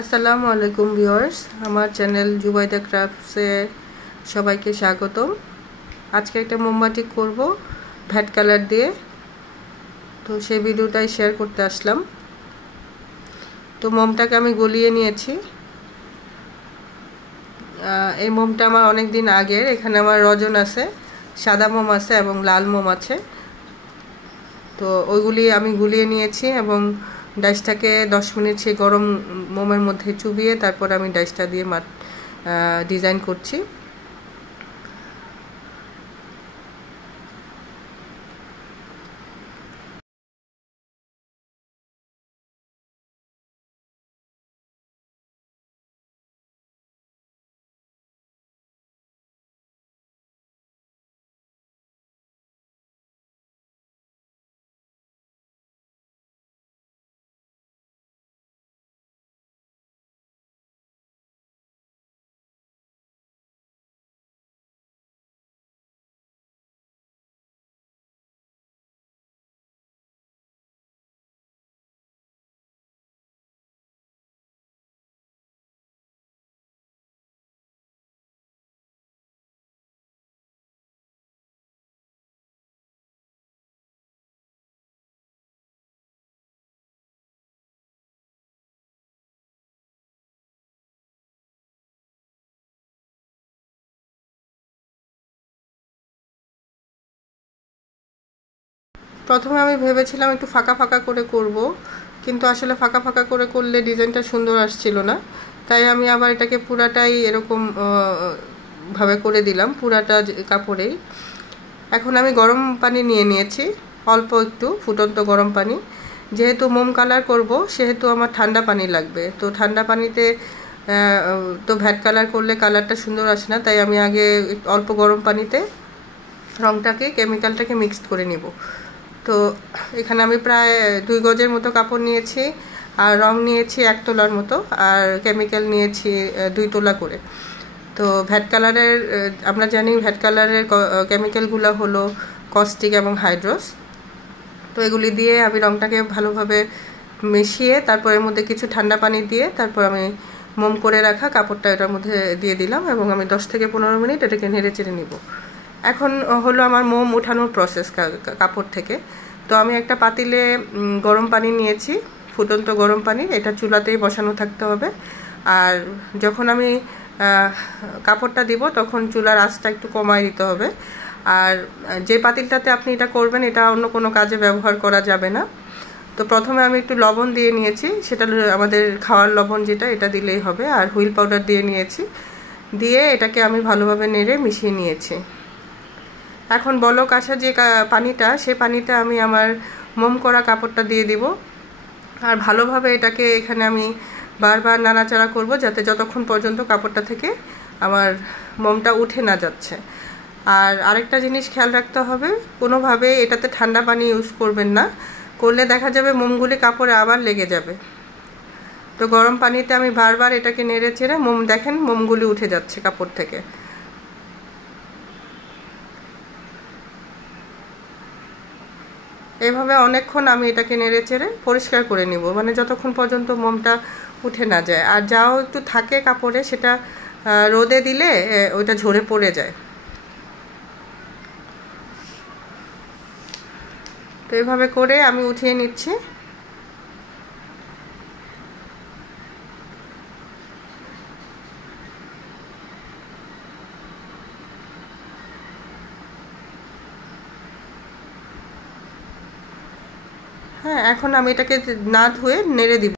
আসসালামু আলাইকুম ভিউয়ার্স, আমার চ্যানেল জুবাইদা ক্রাফটসে সবাইকে স্বাগতম। আজকে একটা মোমবাতি করব ভ্যাট কালার দিয়ে, তো সেই ভিডিওটাই শেয়ার করতে আসলাম। তো মোমটাকে আমি গলিয়ে নিয়েছি। এই মোমটা আমার অনেক দিন আগের। এখানে আমার রজন আছে, সাদা মোম আছে এবং লাল মোম আছে। তো ওইগুলি আমি গুলিয়ে নিয়েছি এবং ডাইসটাকে 10 মিনিট সেই গরম মোমের মধ্যে চুবিয়ে তারপর আমি ডাইসটা দিয়ে ডিজাইন করছি। প্রথমে আমি ভেবেছিলাম একটু ফাঁকা ফাঁকা করে করব, কিন্তু আসলে ফাঁকা ফাঁকা করে করলে ডিজাইনটা সুন্দর আসছিল না। তাই আমি আবার এটাকে পুরাটাই এরকম ভাবে করে দিলাম, পুরাটা কাপড়েই। এখন আমি গরম পানি নিয়ে নিয়েছি, অল্প একটু ফুটন্ত গরম পানি। যেহেতু মোম কালার করব সেহেতু আমার ঠান্ডা পানি লাগবে। তো ঠান্ডা পানিতে তো ভ্যাট কালার করলে কালারটা সুন্দর আসে না, তাই আমি আগে অল্প গরম পানিতে রংটাকে কেমিক্যালটাকে মিক্সড করে নিব। তো এখানে আমি প্রায় 2 গজের মতো কাপড় নিয়েছি, আর রং নিয়েছি 1 তোলার মতো, আর কেমিক্যাল নিয়েছি 2 তোলা করে। তো ভ্যাট কালারের আমরা জানি ভ্যাট কালারের কেমিক্যালগুলো হলো কস্টিক এবং হাইড্রোস। তো এগুলি দিয়ে আমি রংটাকে ভালোভাবে মিশিয়ে তারপর এর মধ্যে কিছু ঠান্ডা পানি দিয়ে তারপর আমি মোম করে রাখা কাপড়টা এটার মধ্যে দিয়ে দিলাম এবং আমি 10 থেকে 15 মিনিট এটাকে নেড়ে চেড়ে নিব। এখন হলো আমার মোম উঠানোর প্রসেস কাপড় থেকে। তো আমি একটা পাতিলে গরম পানি নিয়েছি, ফুটন্ত গরম পানি। এটা চুলাতেই বসানো থাকতে হবে। আর যখন আমি কাপড়টা দিব তখন চুলার আঁচটা একটু কমায় দিতে হবে। আর যে পাতিলটাতে আপনি এটা করবেন এটা অন্য কোনো কাজে ব্যবহার করা যাবে না। তো প্রথমে আমি একটু লবণ দিয়ে নিয়েছি, সেটা আমাদের খাওয়ার লবণ যেটা, এটা দিলেই হবে। আর হুইল পাউডার দিয়ে নিয়েছি, দিয়ে এটাকে আমি ভালোভাবে নেড়ে মিশিয়ে নিয়েছি। এখন বলক আসা যে পানিটা, সে পানিতে আমি আমার মোম করা কাপড়টা দিয়ে দিব। আর ভালোভাবে এটাকে এখানে আমি বারবার নাড়াচাড়া করব, যাতে যতক্ষণ পর্যন্ত কাপড়টা থেকে আমার মোমটা উঠে না যাচ্ছে। আর আরেকটা জিনিস খেয়াল রাখতে হবে, কোনোভাবে এটাতে ঠান্ডা পানি ইউজ করবেন না, করলে দেখা যাবে মোমগুলি কাপড়ে আবার লেগে যাবে। তো গরম পানিতে আমি বারবার এটাকে নেড়ে চেড়ে দেখেন মোমগুলি উঠে যাচ্ছে কাপড় থেকে। এভাবে অনেকক্ষণ আমি এটাকে নেড়ে চেড়ে পরিষ্কার করে নিব, মানে যতক্ষণ পর্যন্ত মোমটা উঠে না যায়। আর যাও একটু থাকে কাপড়ে সেটা রোদে দিলে ওইটা ঝরে পড়ে যায়। তো এইভাবে করে আমি উঠিয়ে নিচ্ছি। হ্যাঁ, এখন আমি এটাকে না ধুয়ে নেড়ে দিব।